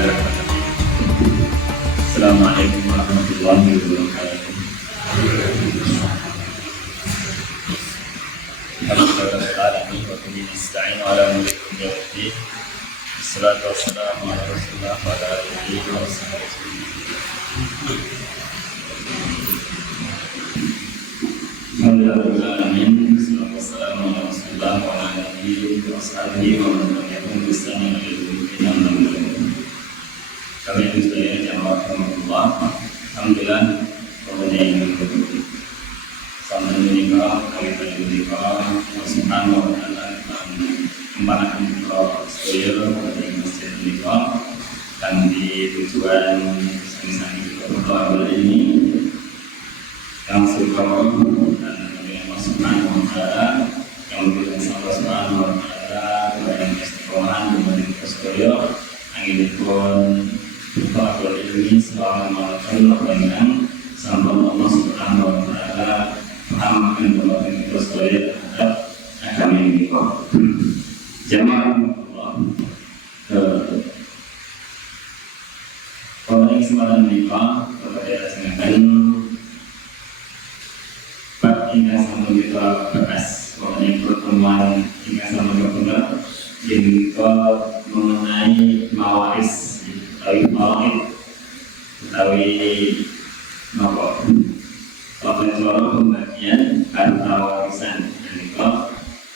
wabarakatuh. Assalamualaikum warahmatullahi wabarakatuh. Alhamdulillahirrahmanirrahim. Wa bihi nasta'in ala umuri dunya waddin. Wassalatu wassalamu ala rasulillah wa ala alihi wa sahbihi. Alhamdulillahirrahmanirrahim. Wassalamu ala rasulillah wa ala alihi wa sahbihi wa man tabi'ahum bi ihsan ila yaumil qiyamah. Kami sekalian jamaah rahmatullah. Alhamdulillah kepada yang sampai menikah kami menikah subhanahu wa ta'ala kembali ke sekalian pada masjid menikah dan di tujuan sami-sami berdoa ini yang syukur dan Allah subhanahu wa ta'ala yang memberikan Allah subhanahu wa ta'ala kepada istiqomah dan sekalian angin pun berdoa ini selama malam sampai Allah subhanahu wa ta'ala mengamalkan doa kita sekalian terhadap agama ini. Jamaah Allah, pada kesempatan nikah kepada sengakan bab hingga sama kita bekas mengenai pertemuan hingga sama kita juga mengenai mawaris utawi nopo pembagian pembagian harta warisan menika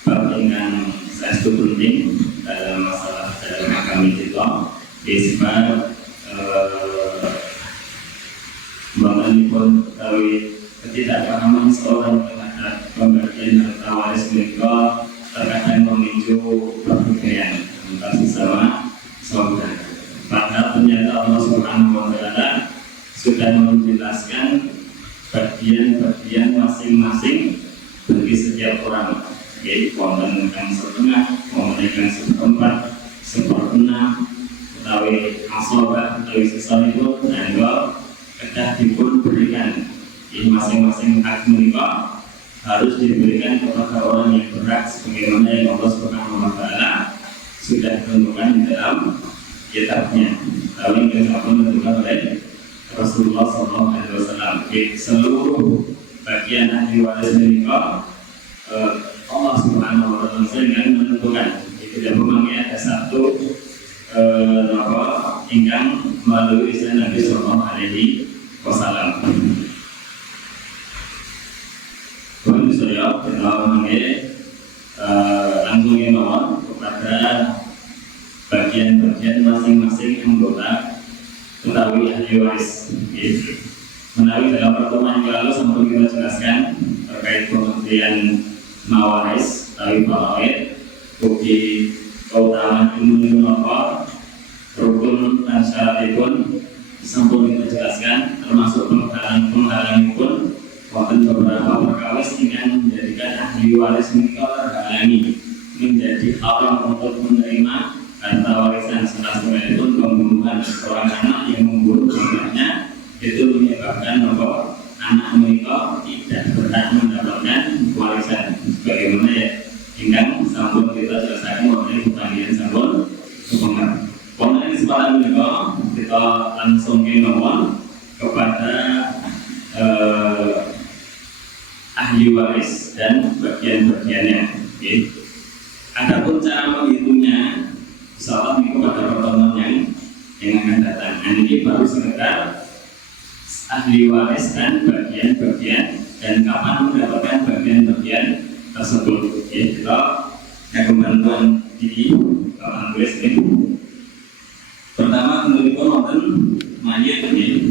bab ingkang saestu penting dalam masalah dalam agama kita disebut bangunipun utawi ketidakpahaman seorang terhadap pembagian harta waris menika terkadang memicu pertikaian antar sesama saudara. Padahal ternyata Allah Subhanahu wa ta'ala sudah menjelaskan bagian-bagian masing-masing bagi setiap orang, yaitu konten yang setengah, konten yang seperempat, seperenam, utawi asobah, utawi sesal itu, dan kedah dipun berikan. Jadi masing-masing hak menikah harus diberikan kepada orang yang berhak sebagaimana yang Allah Subhanahu wa ta'ala sudah tentukan di dalam kitabnya. Lalu kita pun tentukan oleh Rasulullah SAW. Seluruh bagian ahli waris menikah Allah Subhanahu wa ta'ala yang menentukan. Tidak memangnya ada satu ingkang melalui istilah Nabi Sallallahu Alaihi Wasallam. Kemudian saya kita memanggil langsung imbauan kepada bagian-bagian masing-masing anggota utawi ahli waris. Menawi dalam pertemuan yang lalu sempat kita jelaskan terkait pengertian mawaris utawi faraid, bukti keutamaan ilmu apa, rukun dan syaratipun sempat kita jelaskan, termasuk penghalang pun wonten beberapa perkawis yang menjadikan ahli waris menikah terhalangi menjadi haram untuk menerima harta warisan setelah itu pembunuhan seorang anak yang membunuh bapaknya itu menyebabkan bahwa anak menikah tidak berhak mendapatkan warisan sebagaimana ya hingga sampun kita jelaskan mengenai pembagian sampun kepengar. Kemudian kesempatan menikah kita langsung memohon kepada ahli waris dan bagian-bagiannya. Adapun cara menghitungnya insyaallah itu pada pertemuan yang akan datang. Ini baru sekedar ahli waris dan bagian-bagian dan kapan mendapatkan bagian-bagian tersebut. Kita akan bantuan di kapan tulis ini. Pertama kemudian wonten mayit mayit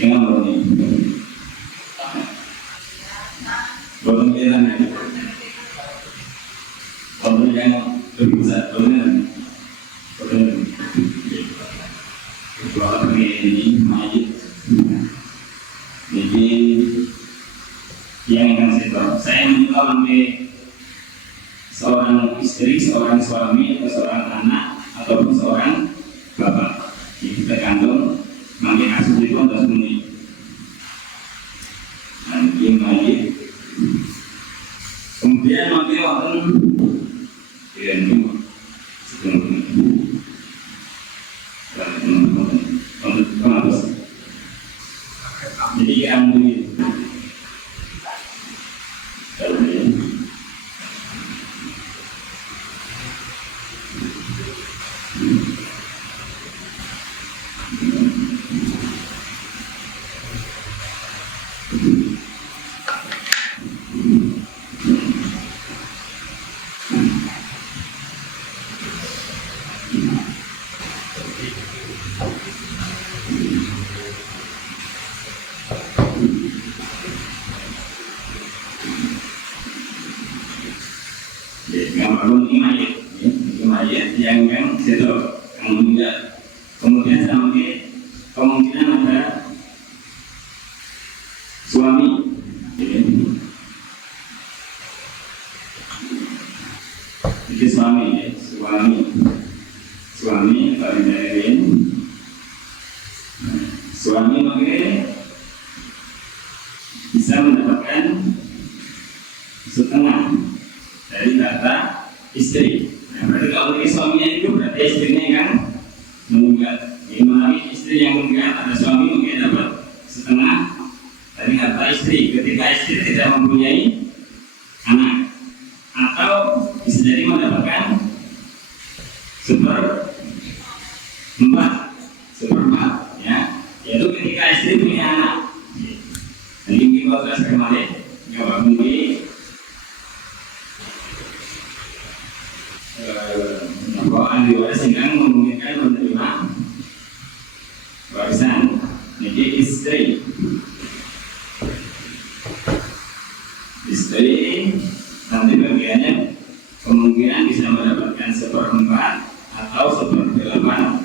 dengan ini boleh yang lebih besar, boleh keluar ini mayit. Jadi yang saya menikah sampai seorang istri, seorang suami, atau seorang anak, ataupun seorang bapak. Jadi tergantung mungkin asli itu untuk sendiri. Nanti mayit Kemudian nanti wonten ini jadi yang ini yang situ kemudian sampai kemungkinan ada suami jadi suami mungkin bisa mendapatkan setengah dari harta istri. Berarti kalau suaminya itu berarti istrinya kan meninggal. Melalui istri yang meninggal ada suami mungkin dapat setengah dari harta istri. Ketika istri tidak mempunyai anak, atau bisa jadi mendapatkan seperempat, ya. Yaitu ketika istri punya anak. Jadi kita terus kembali, nggak mungkin. Ahli waris yang memungkinkan menerima warisan. Jadi istri nanti bagiannya kemungkinan bisa mendapatkan 1/4 atau 1/8.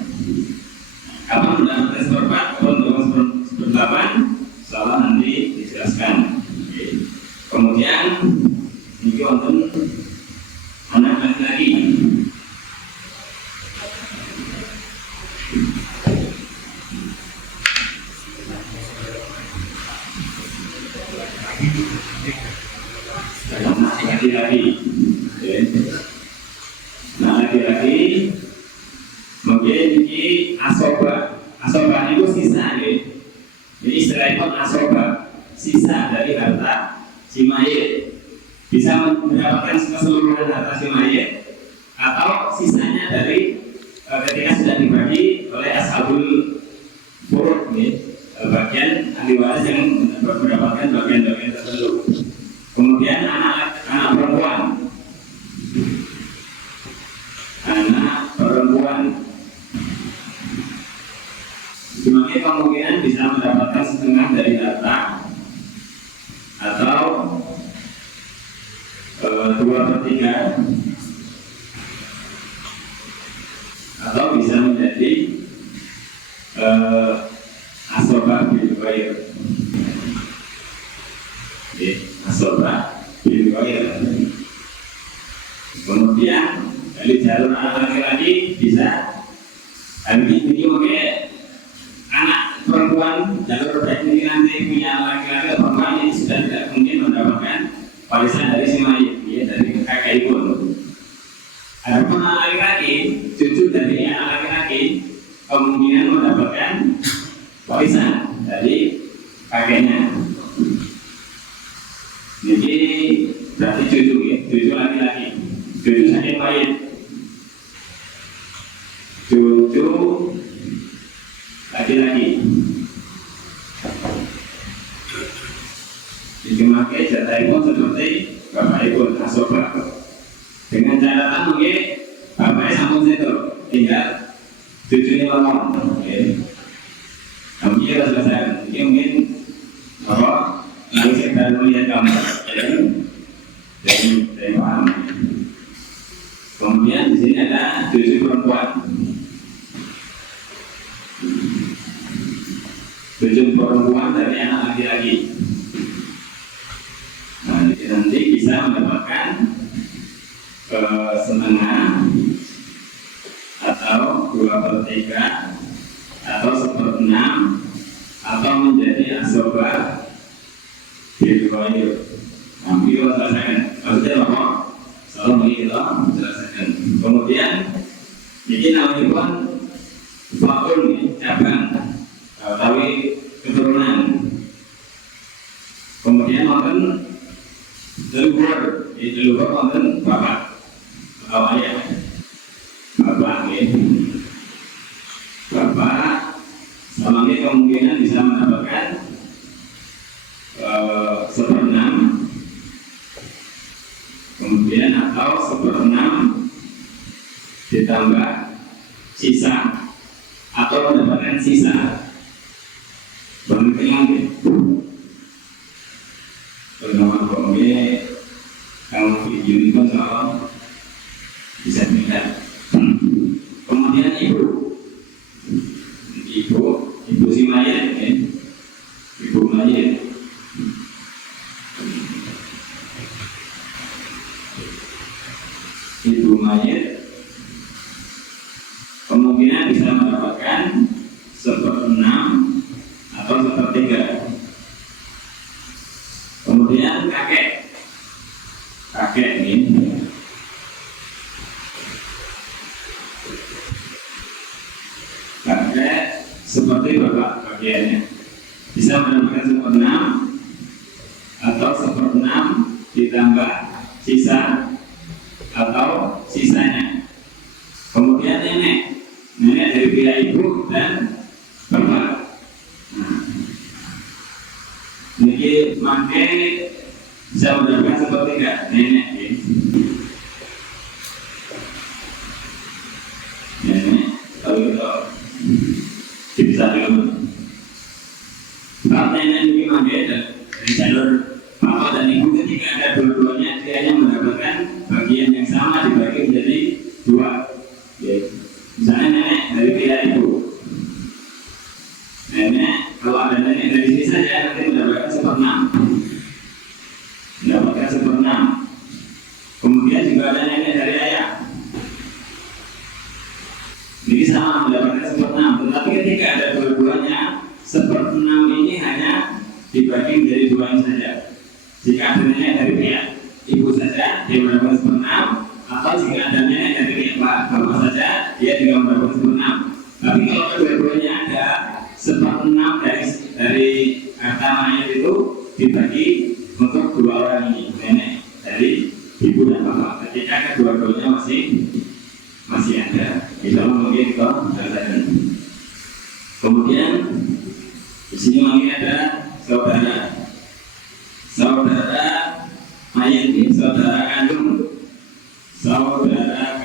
Kapan mendapatkan 1/4 atau 1/8? Insyaallah nanti dijelaskan. Kemudian ini wonten anak laki-laki. Laki-laki mungkin ini asoba itu sisa ya. Jadi istilah itu asoba, sisa dari harta si mayit, bisa mendapatkan keseluruhan harta si mayit atau sisanya dari ketika sudah dibagi oleh ashabul furud ya, bagian ahli waris yang mendapatkan bagian-bagian tertentu. Kemudian anak perempuan semakin kemungkinan bisa mendapatkan setengah dari harta atau 2/3 atau bisa menjadi asobah bil ghair. Asobah bil ghair. Kemudian dari jalur anak laki-laki bisa ini mungkin anak perempuan jalur baik ini nanti punya laki-laki atau perempuan ini sudah tidak mungkin mendapatkan warisan dari si mayit ya, dari kakek ibu. Adapun anak laki-laki, cucu dari anak laki-laki kemungkinan mendapatkan warisan dari kakeknya. Jadi berarti cucu ya, cucu laki-laki, cucu saking mayit, cucu laki-laki. Dimakai jatah ibu seperti bapak ibu asobah. Dengan catatan mungkin bapaknya sambung situ, tinggal cucunya ngomong. Kami kita selesai. Mungkin apa? Lalu saya melihat gambar, dari paham. Kemudian di sini ada cucu perempuan. Cucu perempuan dari anak laki-laki. Nah, nanti bisa mendapatkan setengah atau 2/3 atau 1/6 atau menjadi asobah bil ghair Nah, kita selesaikan. Maksudnya apa? Salah bagi kita selesaikan. Kemudian ini namanya pun fakul cabang, tapi keturunan. Kemudian nonton leluhur, leluhur nonton bapak atau ayah. Bapak bapak sama ini kemungkinan bisa mendapatkan 1/6, kemudian atau 1/6 ditambah sisa atau mendapatkan sisa. Berarti bernama kombe kalau video ini kan soal bisa tidak. Kemudian ibu si mayat, ibu mayat. Ibu mayat kemungkinan bisa mendapatkan 1/6 atau 1/3. Kemudian kakek ini kakek seperti bapak bagiannya bisa mendapatkan 1/6 atau 1/6 ditambah sisa atau sisanya. Kemudian nenek dari pihak ibu dan bapak. Ini makai bisa mendapatkan 1/3 nenek kalau gitu bisa dulu. Kalau nenek ini makai dari jalur bapak dan ibu, ketika ada dua-duanya dia hanya mendapatkan bagian yang sama dibagi menjadi 2. Misalnya nenek dari pihak ibu, nenek kalau ada nenek dari sini saja nanti mendapatkan 1/6, mendapatkan 1/6. Kemudian juga ada nenek dari ayah, jadi sama mendapatkan 1/6. Tetapi ketika ada dua-duanya, 1/6 ini hanya dibagi menjadi 2 saja. Jika ada nenek dari pihak ibu saja, dia mendapatkan 1/6, atau jika ada nenek dari pihak bapak saja, dia juga mendapatkan 1/6. Tapi kalau kedua-duanya ada 1/6 dari harta mayat itu dibagi untuk 2 orang ini, nenek dari ibu dan bapak. Ketika kedua-duanya masih ada, insya Allah mungkin kita selesaikan. Kemudian di sini mungkin ada saudara mayat ini, saudara kandung, saudara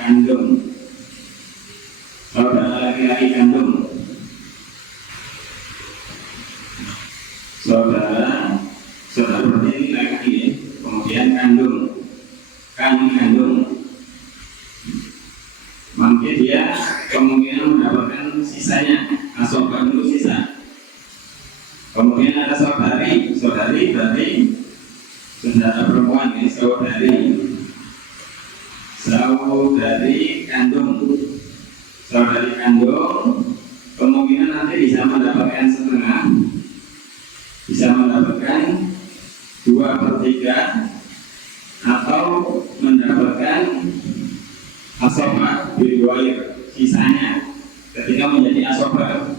laki-laki kandung, saudara berarti ini laki-laki, kemudian kandung, mungkin dia kemungkinan mendapatkan sisanya, asoban itu sisa. Kemudian ada saudari berarti saudara perempuan ini, saudari kandung, kemungkinan nanti bisa mendapatkan setengah, bisa mendapatkan 2/3 atau mendapatkan asoba biduair sisanya ketika menjadi asoba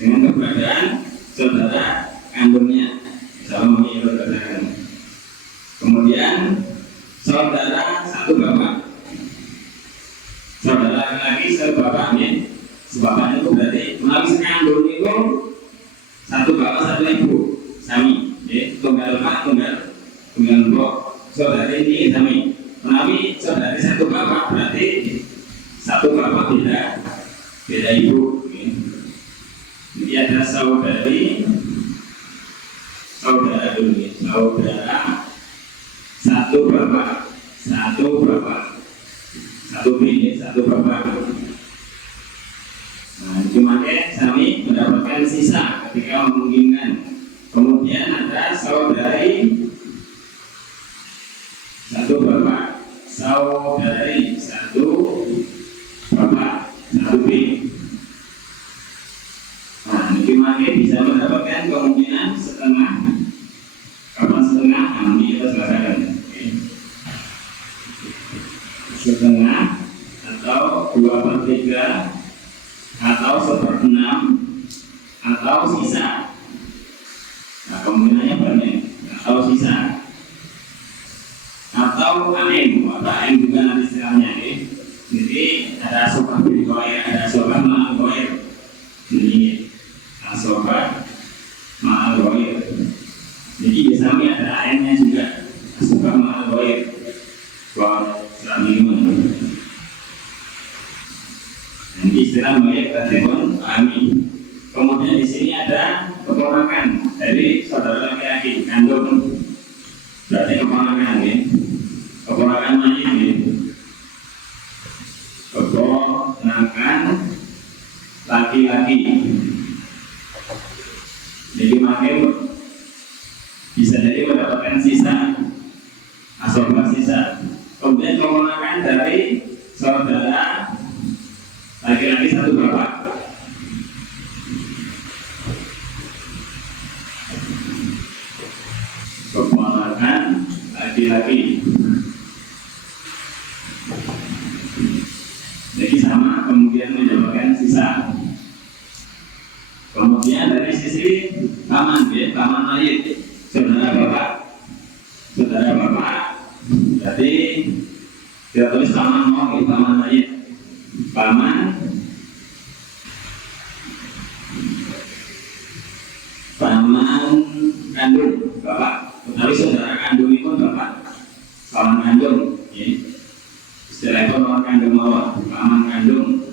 dengan keberadaan saudara kandungnya, sama mengirimkan. Kemudian saudara satu bapak, saudara laki-laki sebapaknya, sebapaknya itu berarti melalui sekandung itu satu bapak satu ibu, sami, tunggal pak tunggal mbok, saudari ini sami. Melalui saudari satu bapak berarti satu bapak beda ibu. Jadi ada saudara satu bapak, satu bini, satu bapak. Nah, cuma kami mendapatkan sisa ketika memungkinkan. Kemudian ada saudari satu bapak, saudari satu bapak, satu bini. Nah, ini bisa mendapatkan kemungkinan setengah. Kapan setengah? Nanti kita selesaikan. setengah, atau 2/3, atau 1/6, atau sisa. Nah, kemungkinannya banyak. Atau sisa, atau AM. AM juga nanti istilahnya ya. Jadi ada asobat bilgoir, ada asobat ma'al-goir. Ini asobat ma'al-goir. Jadi biasanya ada AM-nya juga, asobat ma'al-goir. Wah, selamin. Nanti istilah goir katibun amin. Kemudian di sini ada keponakan dari saudara laki-laki kandung. Berarti keponakan ya. Keponakan mayit ya. Keponakan laki-laki. Jadi makin bisa jadi mendapatkan sisa, asobat sisa. Kemudian keponakan dari saudara laki-laki satu bapak. Keponakan laki-laki. Jadi sama kemudian mendapatkan sisa. Kemudian dari sisi paman ya, paman mayit, saudara bapak. Jadi kita tulis paman mau ya, paman mayit. Paman kandung bapak. Tapi saudara kandung itu bapak, paman kandung ya. Istilah itu paman kandung mawar, paman kandung.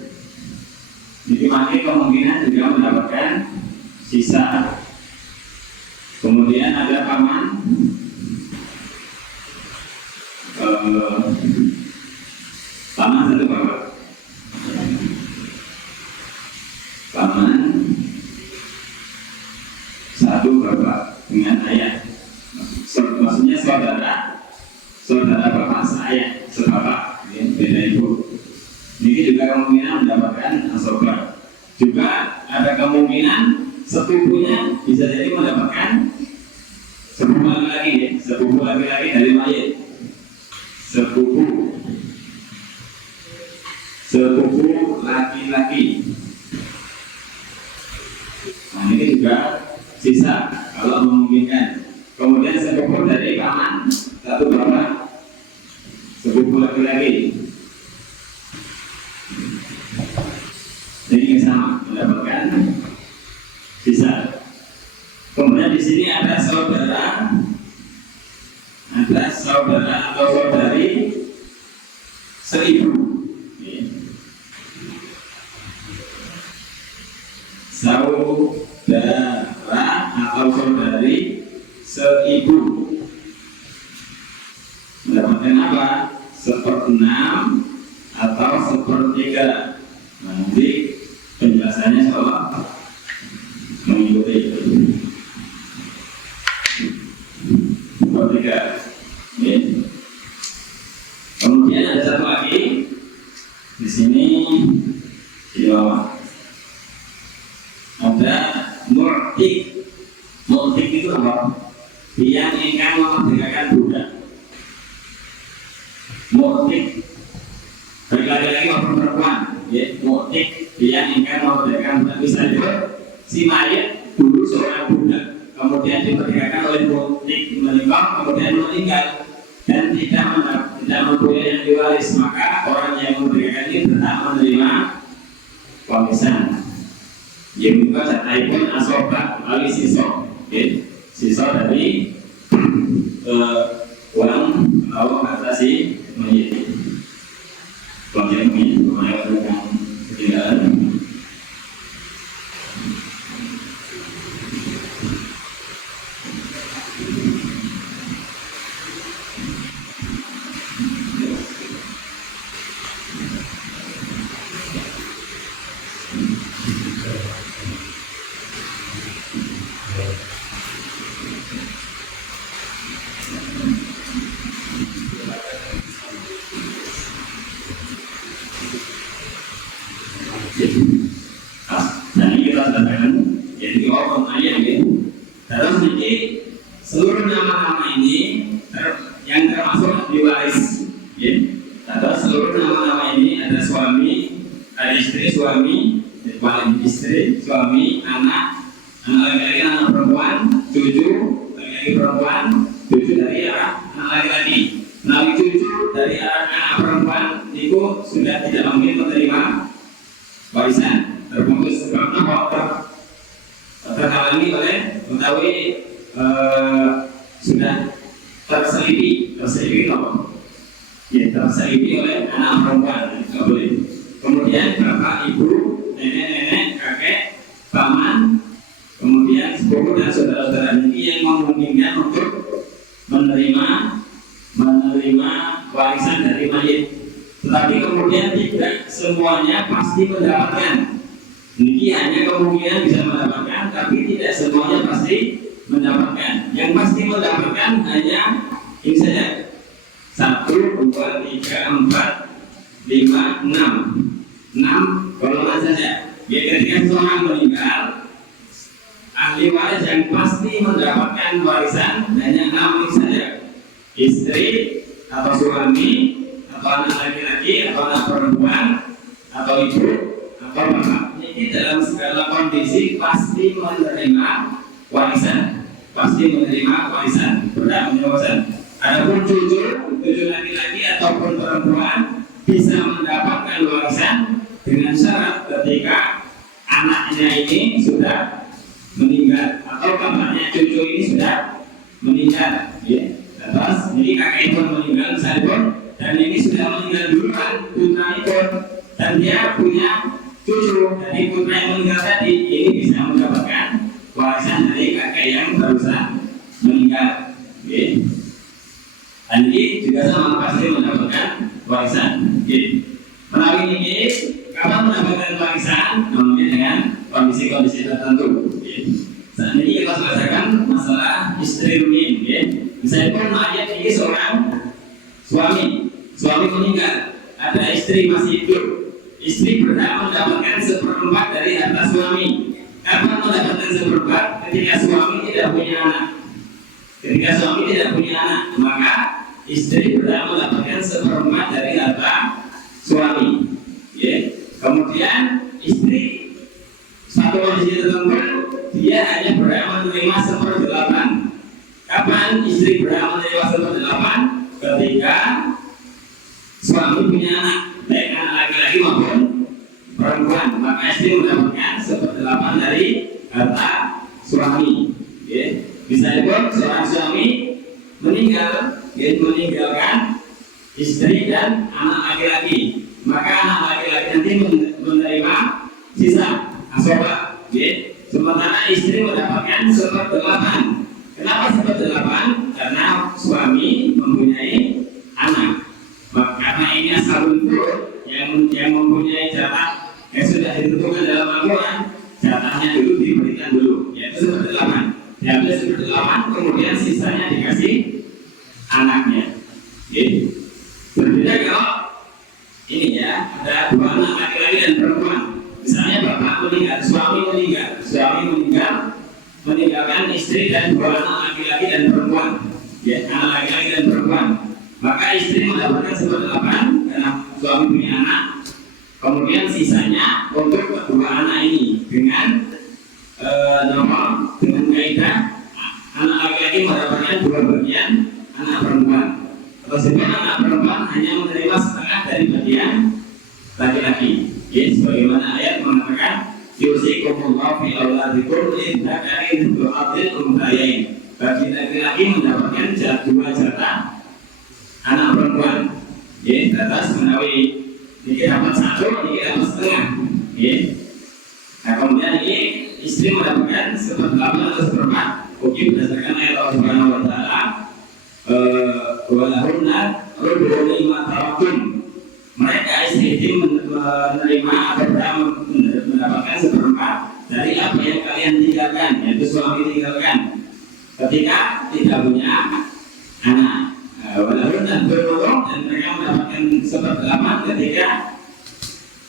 Jadi mati kemungkinan juga mendapatkan sisa. Kemudian ada paman satu bapak, paman satu bapak dengan ayah. Maksudnya saudara bapak saya, sebapak, ya, beda ibu. Ini juga kemungkinan mendapatkan asobat. Juga ada kemungkinan sepupunya bisa jadi mendapatkan sepupu laki-laki ya, sepupu laki-laki dari mayit. Sepupu laki-laki. Nah ini juga sisa kalau memungkinkan. Kemudian sepupu dari paman satu bapak, sepupu laki-laki. Jadi sama mendapatkan sisa. Kemudian di sini ada saudara atau saudari seibu. Saudara atau saudari seibu mendapatkan apa? 1/6 atau 1/3. Nanti penjelasannya soal mengikuti 1/3. Ya. Kemudian ada satu lagi di sini di bawah ada murtik. Murtik itu apa? Yang ingkang memerdekakan budak. Murtik bagi laki-laki maupun perempuan. Ya, murtik yang ingkang memerdekakan budak. Misalnya si mayat dulu seorang budak, kemudian dimerdekakan oleh murtik menikah, kemudian meninggal dan tidak mempunyai yang diwaris, maka orang yang memerdekakan ini berhak menerima warisan. Yang juga catai pun asobat kali sisa, sisa dari uang atau kata si mayit. Uang yang ini lumayan dengan ketinggalan. istri, suami, istri, suami, anak laki-laki, anak perempuan, cucu, laki-laki perempuan, cucu dari arah anak laki-laki. Nah, cucu dari arah anak perempuan itu sudah tidak mungkin menerima warisan. Terputus sebabnya terhalangi oleh mengetahui sudah terselipi apa? Ya, terselipi oleh anak perempuan, tidak boleh. Kemudian bapak, ibu, nenek, kakek, paman, kemudian sepupu dan saudara-saudara ini yang memungkinkan untuk menerima warisan dari mayit. Tetapi kemudian tidak semuanya pasti mendapatkan. Ini hanya kemungkinan bisa mendapatkan, tapi tidak semuanya pasti mendapatkan. Yang pasti mendapatkan hanya ini saja: 1, 2, 3, 4, 5, 6 golongan saja. Ya, ketika seorang meninggal, ahli waris yang pasti mendapatkan warisan hanya 6 ini saja: istri atau suami atau anak laki-laki atau anak perempuan atau ibu atau bapak. Ini dalam segala kondisi pasti menerima warisan, berhak menerima warisan. Adapun cucu laki-laki ataupun perempuan bisa mendapatkan warisan dengan syarat ketika anaknya ini sudah meninggal atau bapaknya cucu ini sudah meninggal. Ya. Terus jadi kakek pun meninggal misalnya, dan ini sudah meninggal duluan putra itu, dan dia punya cucu dari putra yang meninggal tadi, ini bisa mendapatkan warisan dari kakek yang barusan meninggal. Ya. Dan ini juga sama pasti mendapatkan warisan. Ya. Melalui ini, kapan mendapatkan warisan? Namanya dengan kondisi-kondisi tertentu. Ya. Saat ini kita selesaikan masalah istri rumin. Ya. Misalnya mayat ini seorang suami meninggal, ada istri masih hidup. Istri berhak mendapatkan 1/4 dari harta suami. Kapan mendapatkan 1/4? Ketika suami tidak punya anak. Maka istri berhak mendapatkan 1/4 dari harta suami. Ya. Kemudian istri satu kondisi tertentu dia hanya berhak menerima 1/8. Kapan istri berhak menerima 1/8? Ketika suami punya anak, baik anak laki-laki maupun perempuan, maka istri mendapatkan 1/8 dari harta suami. Ya. Misalnya seorang suami meninggalkan istri dan anak laki-laki, maka anak laki-laki nanti menerima sisa asobah. Ya. Sementara istri mendapatkan 1/8. Kenapa 1/8? Karena suami mempunyai anak. Karena ini ashabul furud yang mempunyai jatah yang sudah ditentukan dalam Al-Quran, jatahnya dulu diberikan dulu, yaitu 1/8. Diambil 1/8, kemudian sisanya dikasih anaknya. Berbeda kalau ini ya, ada 2 anak laki-laki dan perempuan. Misalnya bapak meninggal, suami meninggal, meninggalkan istri dan 2 anak laki-laki dan perempuan. Ya, anak laki-laki dan perempuan. Maka istri mendapatkan 1/8 karena suami punya anak. Kemudian sisanya untuk kedua anak ini dengan dengan kaidah anak laki-laki mendapatkan 2 bagian, anak perempuan. Tersebut anak perempuan hanya menerima setengah dari bagian laki-laki. Ya, sebagaimana ayat mengatakan yusikumullahu fi auladikum lidzakari mithlu hadzil unthayain. Bagi laki-laki mendapatkan 2 jatah anak perempuan. Ya, atas menawi ini dapat 1, ini dapat setengah. Ya. Nah, kemudian ini istri mendapatkan 1/8 atau 1/4. Hukum berdasarkan ayat Allah Subhanahu wa taala, walahunna rubu'u ma taraktum. Mereka istri menerima atau mendapatkan 1/4 dari apa yang kalian tinggalkan, yaitu suami tinggalkan ketika tidak punya anak. Walaupun dan bernolong, dan mereka mendapatkan 1/8 ketika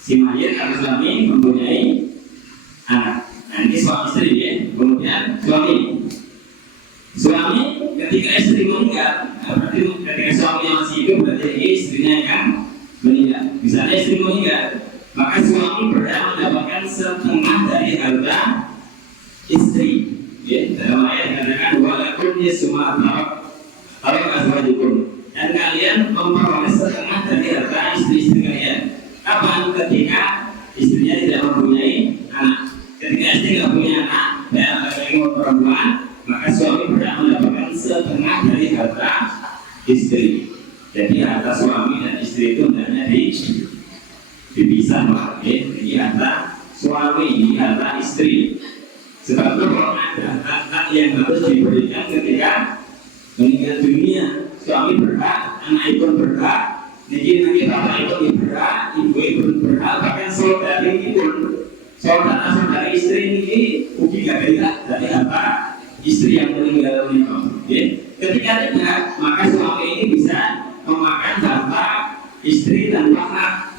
si mayit atau suami mempunyai anak. Nah, ini suami istri ya. Kemudian suami ketika istri meninggal, berarti ketika suaminya masih hidup, berarti istrinya akan meninggal. Misalnya istri meninggal, maka suami berhak mendapatkan setengah dari harta istri. Ya, dalam ayat dikatakan walakum nisfu ma tarak azwajukum, dan kalian memperoleh setengah dari harta istri-istri kalian. Kapan? Ketika istrinya tidak mempunyai anak. Ketika istri tidak punya anak dan ada perempuan, maka suami berhak mendapatkan setengah dari harta istri. Jadi harta suami dan istri itu hendaknya dipisah, ya. Jadi harta suami, ini harta istri. Sebab itu ada hak yang harus diberikan ketika meninggal dunia. Suami berhak, anak pun berhak, nanti bapak itu berhak, ibu berhak, bahkan saudari pun, saudara istri ini ugi gak beda dari harta istri yang meninggal dunia. Ketika tidak, maka suami ini bisa memakan harta istri tanpa hak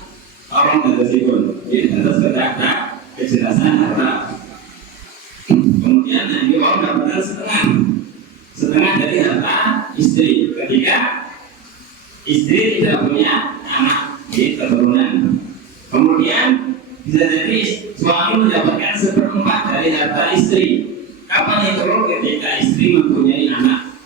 orang tersebut. Atas kata kejelasan harta. Kemudian nanti orang dapatkan setengah dari harta istri ketika istri tidak punya anak keturunan. Kemudian bisa jadi suami mendapatkan seperempat dari harta istri. Kapan itu? Ketika istri mempunyai anak,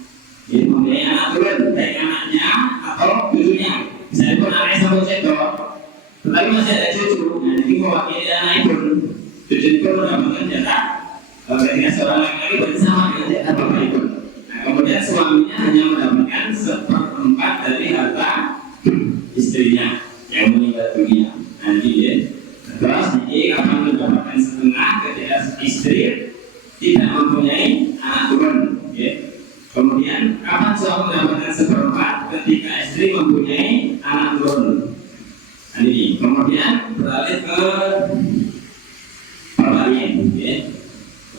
mempunyai anak turun, baik anaknya atau cucunya. Misalnya pun anaknya sama cedok, tetapi masih ada cucu. Nah, jadi mewakili anak pun, cucu itu mendapatkan jatah. Ketika seorang laki-laki bersama dengan jatah bapak ibu. Nah, kemudian suaminya hanya mendapatkan seperempat dari harta istrinya yang meninggal dunia. Nanti ya. Terus ini akan mendapatkan setengah ketika istri tidak mempunyai anak turun. Ya. Kemudian kapan suami mendapatkan seperempat ketika istri mempunyai anak turun. Nah, ini kemudian beralih ke pertanyaan. Ya.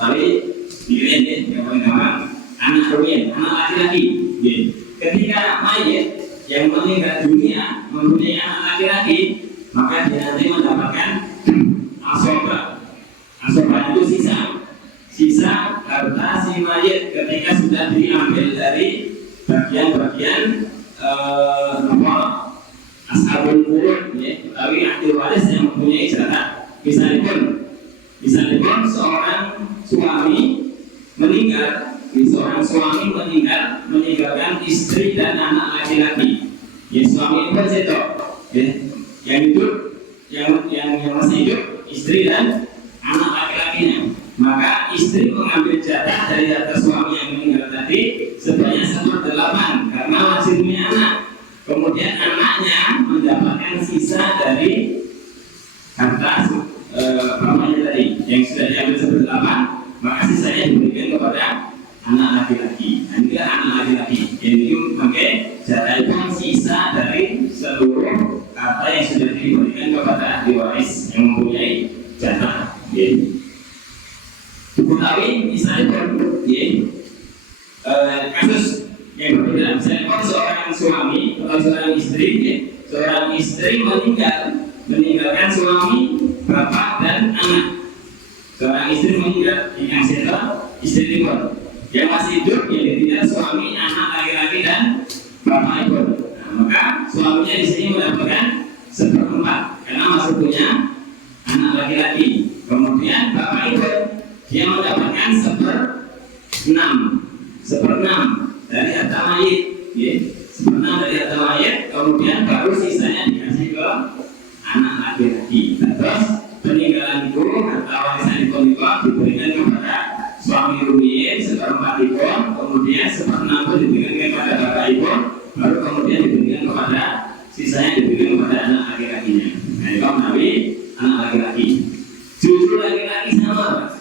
Tapi dilihat yang paling gampang, anak ruin, anak laki-laki. Ketika mayit yang meninggal dunia mempunyai anak laki-laki, maka dia nanti mendapatkan asoba. Asoba itu sisa harta si mayit ketika sudah diambil dari bagian-bagian ashabul furud, tapi ahli waris yang mempunyai jatah. Misalnya seorang suami meninggalkan istri dan anak laki-laki. Ya, suami itu seto, yang hidup, yang masih hidup, istri dan anak laki-lakinya. Maka istri mengambil jatah dari harta suami yang meninggal tadi sebanyak 1/8 karena masih punya anak. Kemudian anaknya mendapatkan sisa dari harta bapaknya tadi yang sudah diambil 1/8, maka sisanya diberikan kepada anak laki-laki. Nanti anak laki-laki jadi pakai jatah itu sisa dari seluruh harta yang sudah diberikan kepada ahli waris yang mempunyai jatah. Tapi misalnya kasus yang berbeda, misalnya seorang suami atau seorang istri meninggalkan suami, bapak dan anak. Seorang istri meninggal, yang setelah istri tinggal, yang masih hidup yang ditinggal suami, anak laki-laki dan bapak ibu. Nah, maka suaminya di sini mendapatkan 1/4 karena masih punya anak laki-laki. Kemudian bapak ibu dia mendapatkan 1/6 dari harta mayit, 1/6 dari harta mayit. Kemudian baru sisanya dikasih ke anak laki-laki. Nah, terus peninggalan itu harta warisan itu diberikan kepada suami rumiyin 1/4 ibu, kemudian 1/6 itu diberikan kepada bapak ibu, baru kemudian diberikan kepada sisanya diberikan kepada anak laki-lakinya. Nah, itu Nabi anak laki-laki. Cucu laki-laki sama,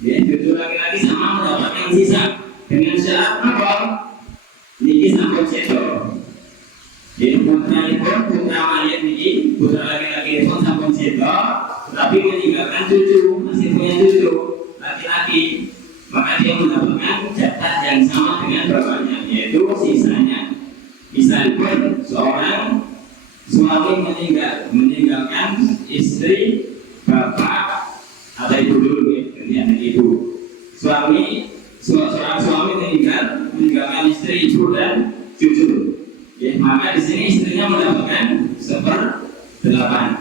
cucu laki-laki sama mendapatkan sisa dengan syarat apa? Niki sampun sedo. Putra mayit niki, putra laki-laki pun sampun sedo, tetapi meninggalkan cucu, masih punya cucu laki-laki, maka dia mendapatkan jatah yang sama dengan bapaknya, yaitu sisanya. Misalnya seorang suami meninggalkan istri, bapak atau ibu dulu, kemudian ibu. Seorang suami meninggalkan istri, ibu dan cucu. Maka di sini istrinya mendapatkan 1/8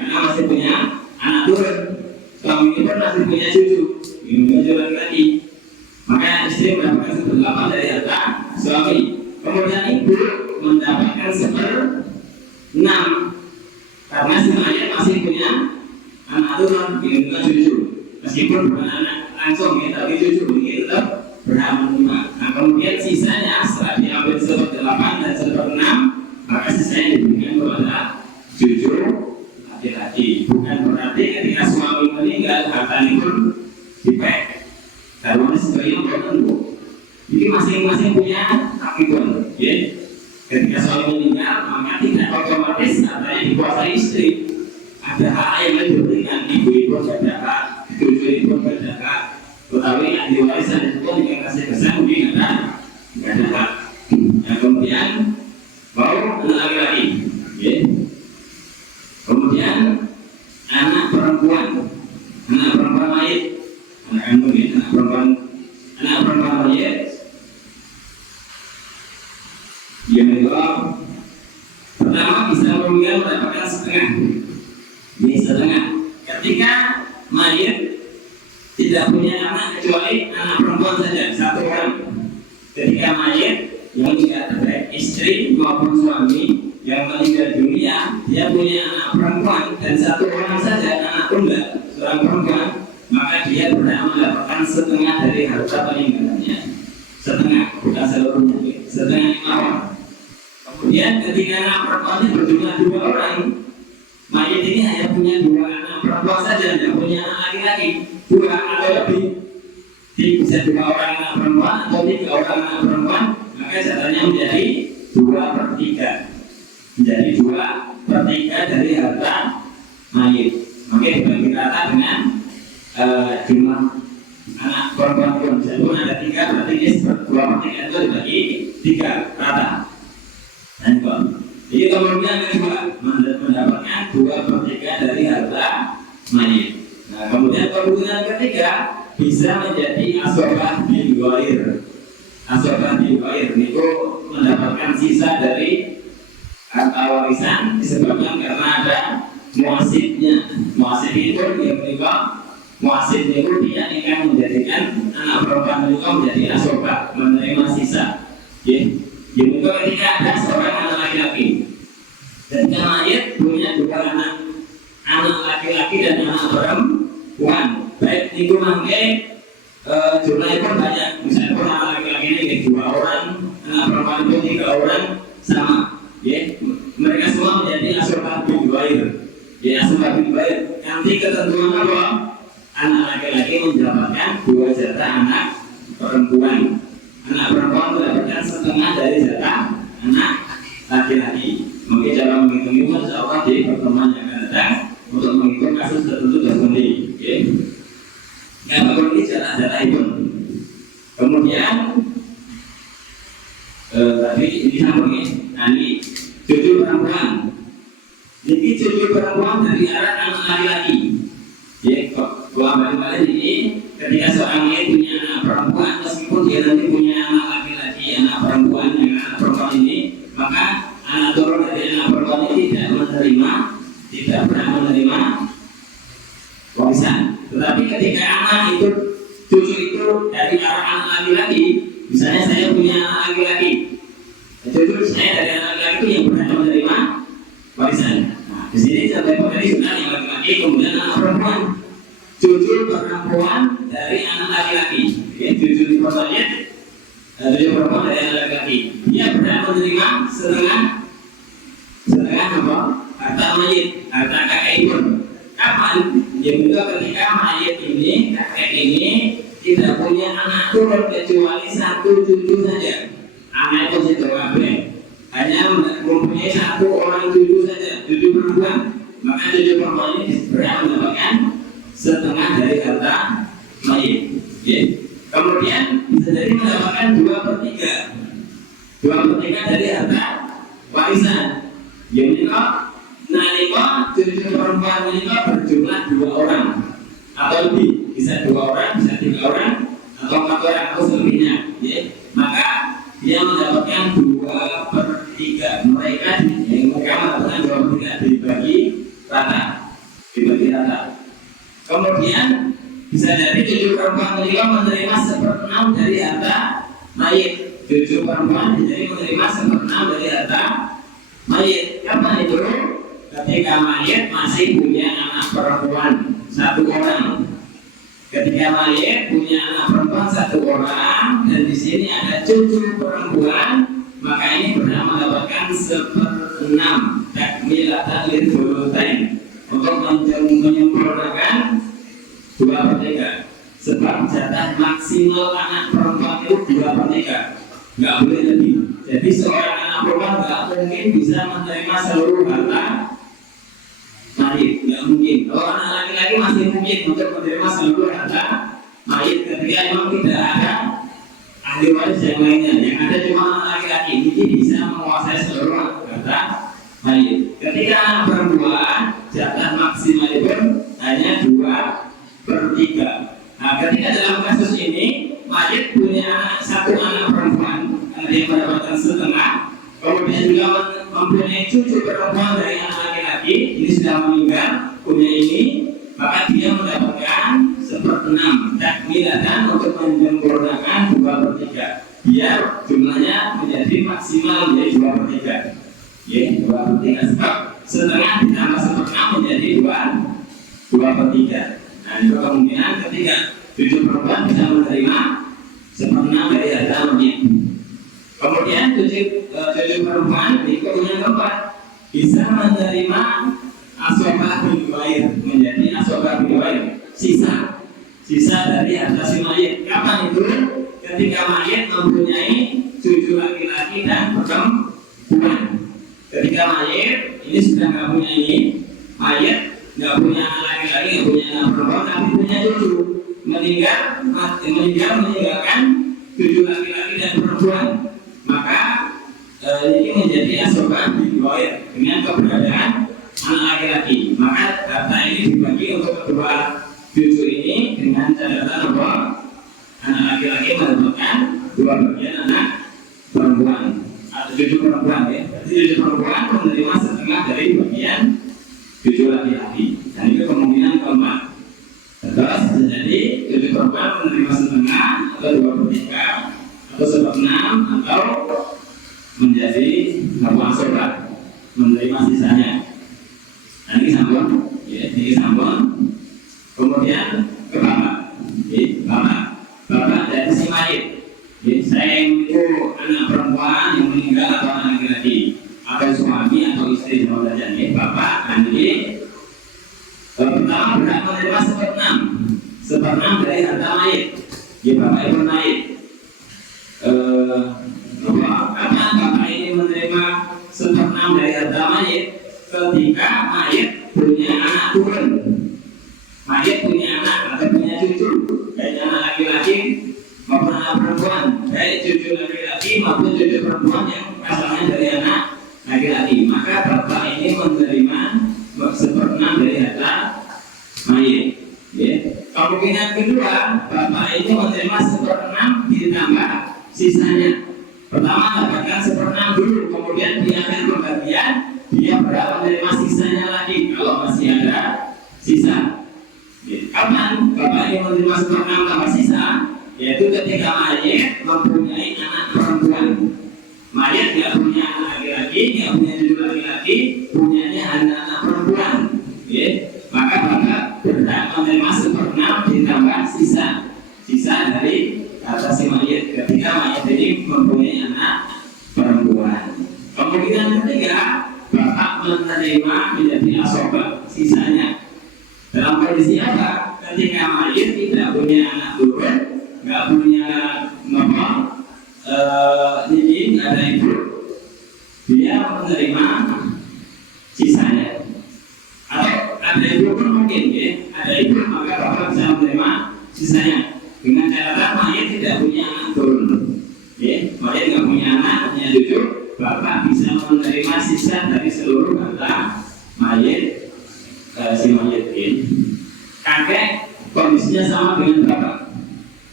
karena karena masih punya anak turun. Suami pun masih punya cucu, ini cucu laki-laki. Maka istri mendapatkan 1/8 dari harta suami. Kemudian ibu mendapatkan 1/6 karena si mayat masih punya anak turun, ini bukan cucu. Meskipun bukan anak langsung ya, tapi cucu ini tetap berhak menerima. Nah kemudian sisanya setelah diambil 1/8 dan 1/6, maka sisanya diberikan kepada cucu laki-laki. Bukan berarti ketika suami meninggal hartanya pun dipek. Karena sebagian tertentu. Jadi masing-masing punya hak pun. Ya. Ketika suami meninggal, maka tidak otomatis hartanya dikuasai istri. Ada hak yang diberikan, ibu-ibu ada hak, cucu-ibu ada hak. Tetapi ahli warisan itu pun yang kasih kesan mungkin nggak ada hak. Yang kemudian baru anak laki-laki. Ya. Kemudian anak perempuan mayit, anak kandung ya, anak perempuan mayit yang kedua pertama bisa mendapatkan setengah. Ini setengah. Ketika mayit tidak punya anak kecuali anak perempuan saja, satu orang. Ketika mayit yang tidak terbaik istri maupun suami yang meninggal dunia, dia punya anak perempuan dan satu orang saja anak tunggal seorang perempuan, maka dia berhak mendapatkan setengah dari harta peninggalannya. Setengah, bukan seluruhnya, setengah 5 orang. Kemudian ketika anak perempuannya berjumlah 2 orang, mayit ini hanya punya 2 anak perempuan saja, tidak punya anak laki-laki, 2 atau lebih. Bisa 2 orang anak perempuan atau 3 orang anak perempuan, maka jatahnya menjadi 2/3. Menjadi 2/3 dari harta mayit. Maka dibagi rata dengan jumlah anak perempuan pun. Jadi ada 3, berarti ini 2/3 itu dibagi 3 rata. Jadi kemudian kedua mendapatkan 2/3 dari harta mayit. Nah kemudian kemudian ketiga bisa menjadi asobah bil ghair. Asobah bil ghair itu mendapatkan sisa dari harta warisan disebabkan karena ada muasibnya. Muasib itu yang menikah, muasib itu dia akan menjadikan anak perempuan itu menjadi asobah, menerima sisa. Jadi ketika ada seorang anak laki-laki dan mayit punya 2 anak laki-laki dan anak perempuan, baik itu mangke jumlahnya pun banyak. Misalnya pun anak laki-laki ini 2 orang, anak perempuan itu 3 orang sama. Mereka semua menjadi asobah bil ghair. Asobah bil ghair. Nanti ketentuan apa? Anak laki-laki mendapatkan 2 jatah anak perempuan. Anak perempuan mendapatkan setengah dari jatah anak laki-laki. Mungkin cara menghitung itu insya Allah di pertemuan yang akan datang untuk menghitung kasus tertentu tersendiri. Yang ini jatah-jatah itu. Kemudian tadi disambung ya, ini cucu perempuan. Jadi cucu perempuan dari arah anak laki-laki. Kalau balik-balik ini ketika seorang ini punya anak perempuan, meskipun dia nanti punya anak laki-laki, anak perempuan, anak perempuan ini, maka anak turun dari anak perempuan ini tidak pernah menerima warisan. Tetapi ketika anak itu, cucu itu dari arah anak laki-laki, misalnya saya punya anak laki-laki, cucu saya dari anak laki-laki itu yang pernah menerima warisan. Nah, di sini sampai dari sudah yang laki-laki, kemudian anak perempuan. Cucu perempuan dari anak laki-laki, cucu perempuannya cucu perempuan dari anak laki-laki, dia berhak menerima setengah apa? Harta mayit, harta kakek ibu. Kapan? Yaitu ketika mayit ini, kakek ini tidak punya anak turun kecuali 1 cucu saja. Anak itu sudah kabeh, hanya mempunyai 1 orang cucu saja, cucu perempuan. Maka cucu perempuan ini berhak mendapatkan setengah dari harta mayit. Kemudian bisa jadi mendapatkan 2/3 dari harta warisan. Nalika cucu perempuan menikah berjumlah 2 orang atau lebih, bisa 2 orang, bisa 3 orang atau 4 orang atau selebihnya. Maka dia mendapatkan 2/3. Mereka mendapatkan 2/3 dibagi rata. Bisa jadi cucu perempuan beliau menerima 1/6 dari harta mayit. Cucu perempuan jadi menerima 1/6 dari harta mayit. Kapan itu? Ketika mayit masih punya anak perempuan 1 orang. Ketika mayit punya anak perempuan 1 orang dan di sini ada cucu perempuan, maka ini berhak mendapatkan 1/6 takmilatan lil thulutsain untuk menyempurnakan 2/3. Sebab jatah maksimal anak perempuan itu 2/3, nggak boleh lebih. Jadi seorang anak perempuan nggak mungkin bisa menerima seluruh harta mayit, nggak mungkin. Kalau anak laki-laki masih mungkin untuk menerima seluruh harta mayit ketika memang tidak ada ahli waris yang lainnya. Yang ada cuma anak laki-laki, ini bisa menguasai seluruh harta mayit. Ketika anak perempuan, jatah maksimal itu hanya 2/3. Nah, ketika dalam kasus ini mayit punya 1 anak perempuan, dia mendapatkan 1/2. Kemudian juga mempunyai cucu perempuan dari anak laki-laki, ini sudah meninggal, punya ini, maka dia mendapatkan 1/6 takmilatan untuk menyempurnakan 2/3. Biar jumlahnya menjadi maksimal menjadi 2/3. Ya, 2/3 sebab setengah ditambah 1/6 menjadi 2/3. Nah, itu kemungkinan ketika cucu perempuan bisa menerima 1/6 dari harta mayit. Kemudian cucu perempuan di yang keempat bisa menerima asobah bil wair, menjadi asobah bil wair, sisa dari harta si mayit. Kapan itu? Ketika mayit mempunyai cucu laki-laki dan perempuan. Ketika mayit ini sudah nggak punya ini, mayit nggak punya anak laki-laki, nggak punya anak perempuan, tapi punya cucu. Meninggalkan cucu laki-laki dan perempuan, maka ini menjadi asobah bil wair dengan keberadaan anak laki-laki. Maka harta ini dibagi untuk kedua cucu ini dengan catatan bahwa anak laki-laki mendapatkan 2 bagian anak perempuan atau cucu perempuan, ya. Jadi cucu perempuan menerima setengah dari bagian cucu laki-laki. Dan itu kemungkinan keempat. Terus jadi cucu perempuan menerima setengah atau 2/3 atau 1/6 atau menjadi asobah menerima sisanya. Nah, ini sambung, ya, ini sambung. Kemudian ke bapak, bapak dari si mayit. Saya itu anak perempuan yang meninggal atau anak laki-laki, atau suami atau istri sama saja. Bapak nanti pertama berhak menerima 1/6 dari harta mayit. Bapak ibu mayit. Kapan bapak ini menerima 1/6 dari harta mayit? Ketika mayit punya anak turun, mayit punya anak atau punya cucu, baik anak laki-laki maupun anak perempuan, baik cucu laki-laki maupun cucu perempuan yang asalnya dari anak laki-laki, maka bapak ini menerima 1/6 dari harta mayit. Kemungkinan kedua, bapak ini menerima 1/6 ditambah sisanya. Pertama dapatkan 1/6 dulu, kemudian di akhir pembagian dia berhak menerima sisanya lagi kalau masih ada sisa. Kapan bapak ini menerima 1/6 tambah sisa? Yaitu ketika mayit mempunyai anak perempuan. Mayit tidak punya anak laki-laki, tidak punya cucu laki-laki, punyanya anak perempuan. Maka bapak berhak menerima 1/6 ditambah sisa dari atas si mayit ketika mayit ini mempunyai anak perempuan. Kemungkinan ketiga, bapak menerima menjadi asobah sisanya. Dalam kondisi apa? Ketika mayit tidak punya anak turun, nggak punya niki, nggak ada ibu, dia menerima sisanya. Atau ada ibu pun mungkin, ada ibu maka bapak bisa menerima sisanya. Dengan catatan mayit tidak punya anak turun, mayit nggak punya anak, punya cucu, bapak bisa menerima sisa dari seluruh harta mayit si mayit ini. Kakek kondisinya sama dengan bapak,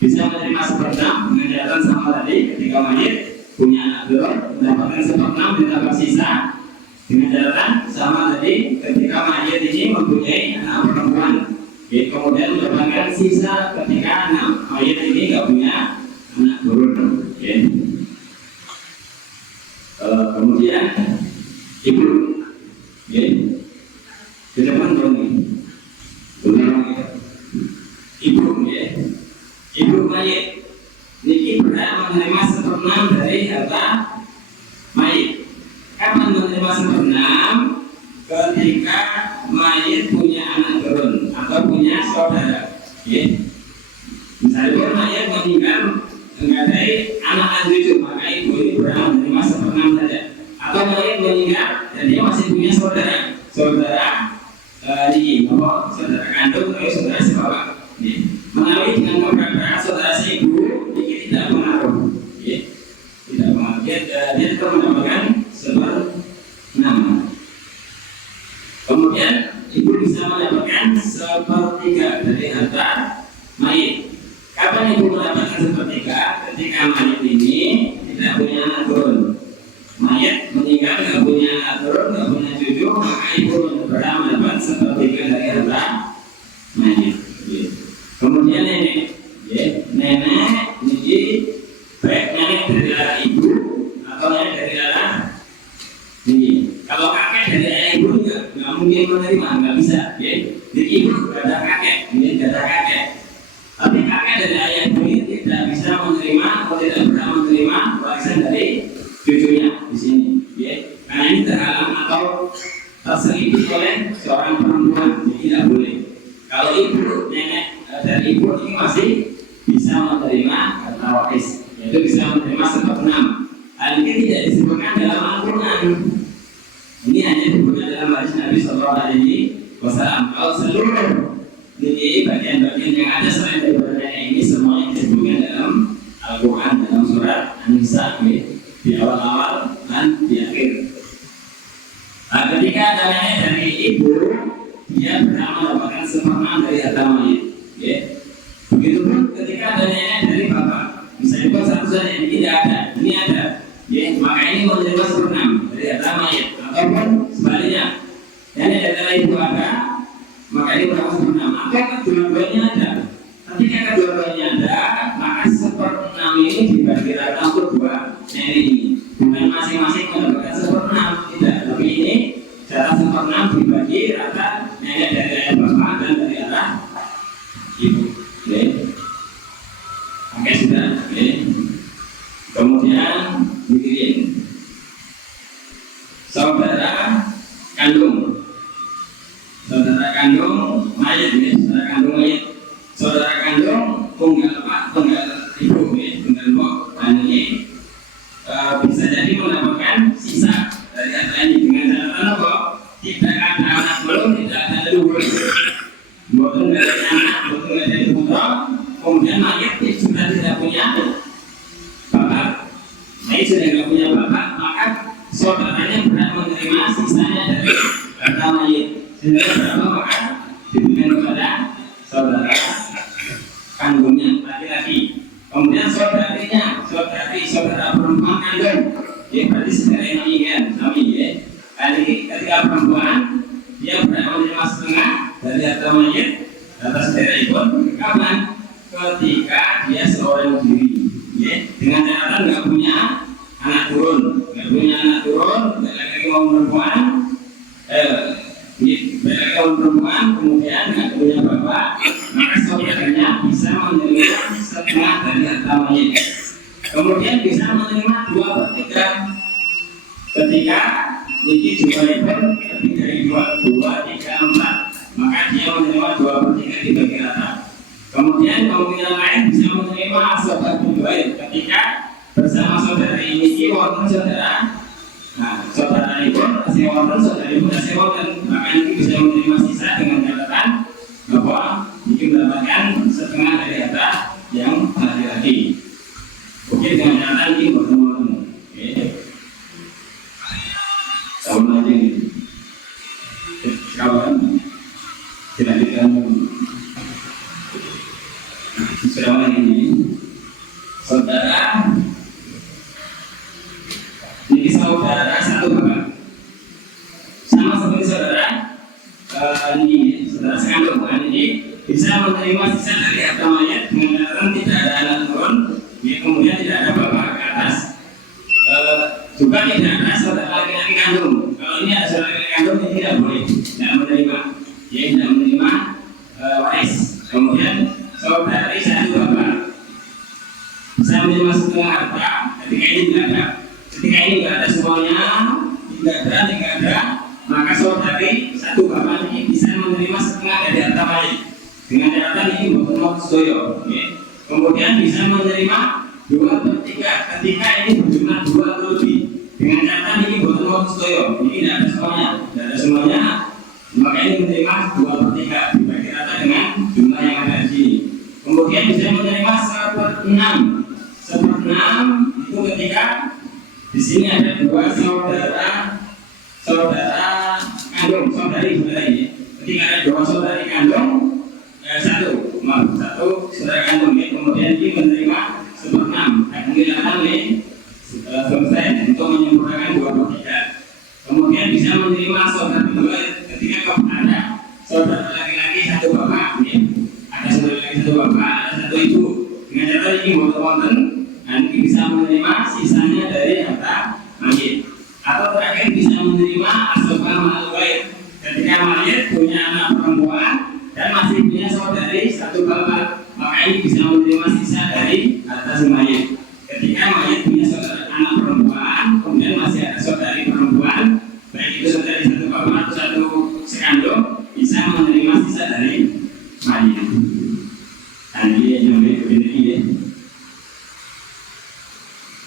bisa menerima 1/6 dengan catatan sama tadi. Ketika mayit punya anak turun, mendapatkan 1/6 ditambah sisa dengan catatan sama tadi. Ketika mayit ini mempunyai anak perempuan, Oke, kemudian mendapatkan sisa ketika mayat ini nggak punya anak turun. Oke. Kemudian ibu, oke, di depan dong ibu, ya, ibu mayat niki berhak menerima 1/6 dari harta mayat. Kapan menerima 1/6? Ketika mayat punya anak turun atau punya saudara, ya. Misalnya mayat meninggal enggak ada anak dan cucu, maka ibu ini berhak menerima 1/6 saja. Atau mayat meninggal dan dia masih punya saudara ini, saudara kandung atau saudara sebapak. Ya. Menawi dengan keberadaan saudara si ibu, ini tidak pengaruh, ya. Tidak pengaruh. Dia tetap mendapatkan 1/6. Kemudian ibu bisa mendapatkan 1/3 dari harta mayat. Kapan ibu mendapatkan 1/3? Ketika mayat ini tidak punya anak turun. Mayat meninggal tidak punya anak turun, tidak punya cucu, maka ibu berhak mendapat 1/3 dari harta mayat. Kemudian nenek, nenek ini baik nenek dari arah ibu atau nenek dari arah ini. Kalau kakek dari ayah ibu nggak mungkin menerima, nggak bisa. Jadi ibu gak ada kakek, ini gak ada kakek. Tapi kakek dari ayah ibu ini tidak bisa menerima atau tidak berhak menerima warisan dari cucunya di sini. Karena ini terhalang atau terselipit oleh seorang perempuan, jadi tidak boleh. Kalau ibu, nenek dari ibu ini masih bisa menerima harta waris, yaitu bisa menerima 1/6. Hal ini tidak disebutkan dalam Al-Quran. Ini hanya disebutkan dalam hadis Nabi Sallallahu Alaihi Wasallam. Kalau seluruh ini bagian-bagian yang ada selain daripada nenek ini semuanya disebutkan dalam Al-Quran, dalam surat An-Nisa di awal-awal dan di akhir. Nah, ketika ada nenek dari ibu, dia berhak mendapatkan 1/6 dari harta mayat. Begitupun ketika ada nenek dari bapak, misalnya pun satu saja ini tidak ada, ini ada, maka ini menerima 1/6 dari harta mayat. Ataupun sebaliknya, nenek dari ibu ada, maka ini berapa 1/6. Maka kedua-duanya ada. Ketika kedua-duanya ada, maka 1/6 ini dibagi rata untuk dua nenek ini. Bukan masing-masing mendapatkan 1/6, tidak. Tapi ini jatah 1/6 dibagi rata nenek dari ayah bapak dan dari arah ibu. Oke, sudah. Kemudian mikirin saudara kandung mayat, saudara kandung mayat, saudara kandung tunggal ibu, tunggal bok, dan ini bisa jadi mendapatkan sisa dari harta ini dengan catatan apa? Tidak ada anak belum, tidak ada leluhur, bukan dari anak, bukan dari putra, kemudian mayat sudah tidak punya bapak, mayat sudah tidak punya bapak, maka saudaranya berhak menerima sisanya dari harta mayat. Sehingga berapa maka diberikan kepada saudara kandungnya laki-laki. Kemudian saudara perempuan kandung, berarti saudara yang meninggal, ketika perempuan dia berhak menerima 1/2 dari harta mayat atas saudara ibu. Kapan? Ketika dia seorang diri, dengan catatan nggak punya anak turun, laki-laki maupun perempuan, kemudian nggak punya bapak, maka saudaranya bisa menerima 1/2 dari harta mayat. Kemudian bisa menerima 2/3 ketika ini jumlahnya pun lebih dari 2, 3, 4, maka dia menerima 2/3 dibagi rata. Kemudian kemungkinan lain bisa menerima saudara lain ketika bersama saudara ini wonten saudara. Nah, saudara ibu kasih wonten, saudara ibu kasih wonten, maka ini bisa menerima sisa dengan catatan bahwa ini mendapatkan 1/2 dari harta yang laki-laki. Oke, dengan catatan ini bertemu. Tahun aja ini. Kawan, dilanjutkan. Sekarang ini saudara ini saudara satu bapak sama seperti saudara ini saudara sekandung, ini bisa menerima sisa dari harta mayat dengan catatan tidak ada anak turun, kemudian tidak ada bapak ke atas. Juga tidak ada saudara laki-laki kandung. Kalau ini ada saudara laki-laki kandung, ini tidak boleh, tidak menerima, ya tidak menerima waris. Kemudian saudari satu bapak bisa menerima setengah harta. Ketika ini tidak ada, semuanya tidak ada, maka saudari satu bapak ini bisa menerima setengah dari harta mayat dengan catatan ini bukan mau sedoyo. Kemudian bisa menerima 2/3 ketika ini berjumlah 2 atau lebih dengan catatan ini bukan mau sedoyo. Ini tidak ada semuanya, maka ini menerima 2/3 dibagi rata dengan jumlah yang ada di sini. Kemudian bisa menerima 1/6 itu ketika di sini ada 2 saudara kandung, saudari ini. Ketika ada 2 saudari kandung, satu saudara kandung, ya. Kemudian dia menerima 1/6. Kemudian selesai untuk menyempurnakan 2/3. Kemudian bisa menerima saudara kedua ketika ada saudara laki-laki satu bapak, ya. Ada saudara laki satu bapak, ada satu ibu. Dengan cara ini wonten, nanti bisa menerima sisanya dari harta mayit. Atau terakhir bisa menerima asobah ma'al ghair. Ketika mayit punya anak perempuan dan masih punya saudari satu bapak, maka ini bisa menerima sisa dari harta si mayit. Ketika mayit punya saudara anak perempuan, kemudian masih ada saudari perempuan, baik itu saudari satu bapak atau satu sekandung, bisa menerima sisa dari mayit. Nanti sampai begini ya.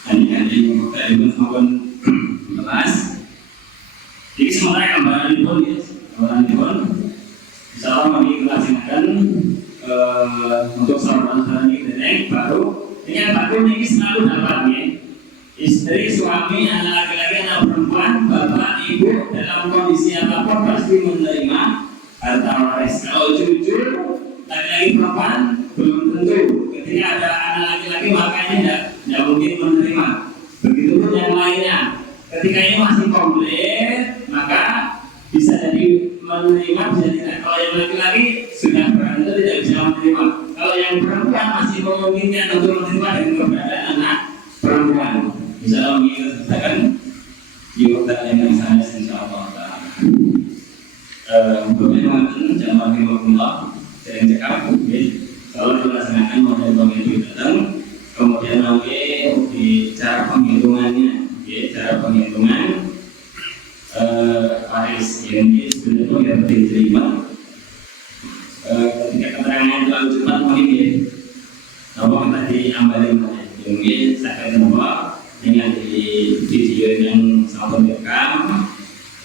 Nanti dari maupun kelas. Jadi sementara gambaran pun ya, insya Allah kami laksanakan untuk saudara-saudara ini baru. Dengan baru ini selalu dapat ya. Istri, suami, anak laki-laki, anak perempuan, bapak, ibu dalam kondisi apapun pasti menerima harta waris. Kalau jujur laki-laki perempuan belum tentu. Ketika ada anak laki-laki maka ini tidak mungkin menerima. Begitupun yang lainnya. Ketika ini masih komplit maka bisa jadi menerima, bisa tidak. Kalau yang laki-laki sudah berada tidak bisa menerima. Kalau yang perempuan masih memungkinkan untuk menerima dengan keberadaan anak perempuan. Bisa mengingatkan jiwa yang sana insya Allah. Bagaimana jamaah Allah sering cekap, kalau dilaksanakan model pemilu datang, kemudian nanti di cara penghitungannya, cara penghitungan waris ini sebenarnya tidak diterima. Ketika keterangan terlalu cepat mungkin ya, bahwa tadi ambalin ini saya bahwa dengan di video yang sama direkam,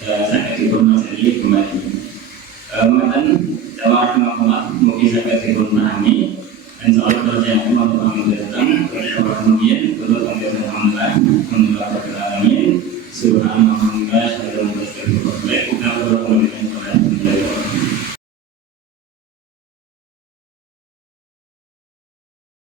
saya dikonfirmasi kembali. Kemudian jawab mungkin saya dikonfirmasi dan soal kerja yang mau datang, kerja orang mungkin untuk mengambil alhamdulillah